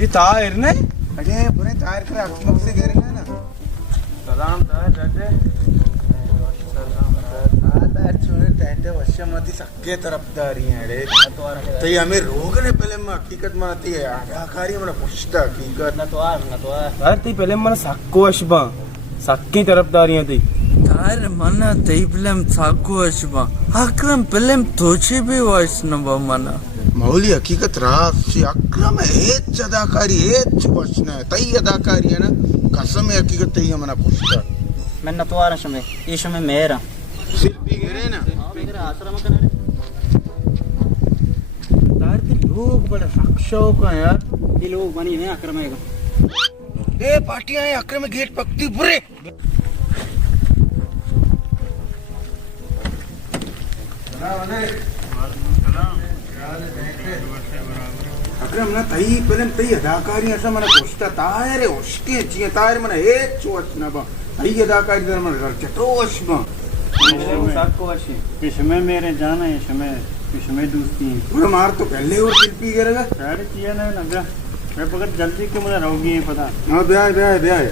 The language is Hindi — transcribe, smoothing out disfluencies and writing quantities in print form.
ये तायर ने अरे बुरे तार के अक्समक से गिर गए ना। सलाम तायर चाचे वश्यमती सक्के तरफदारी है रे तो ये हमें रोग ने पहले में हकीकत मानती है आकारी में पुछता हकीकत न तो तायर ती पहले मन सक्को अशबा सक्की तरफदारियां ती तार मना तई फिल्म साको अशबा अक्रम फिल्म तोचे भी वॉइस न मना मौली हकीकत रासी अक्रम हेच अदाकारी हेच वचना है तई अदाकारी है ना कसम है हकीकत तई मना पुछता मैं न तो आ रहा शमे ये शमे मेरा शिल्पी गिरे ना आश्रम कने तायर ती लोग बड़ा सक्शो का यार ये लोग बनी है अक्रम है ए पार्टियां हैं अक्रम गेट पकती बुरे अक्रम ना तई पहले तई अदाकारी ऐसा मना पुछता तायर उसके जिए तायर मना हेच वचना बा तई अदाकारी दर मन चटो वचना साको वशी इसमें मेरे जाना है इसमें दोस्ती है पूरा मार तो पहले और शिल्पी गिरेगा सारे किया ना लगा मैं पकड़ जल्दी क्यों मुझे रहोगी ये पता हाँ ब्याह ब्याह ब्याह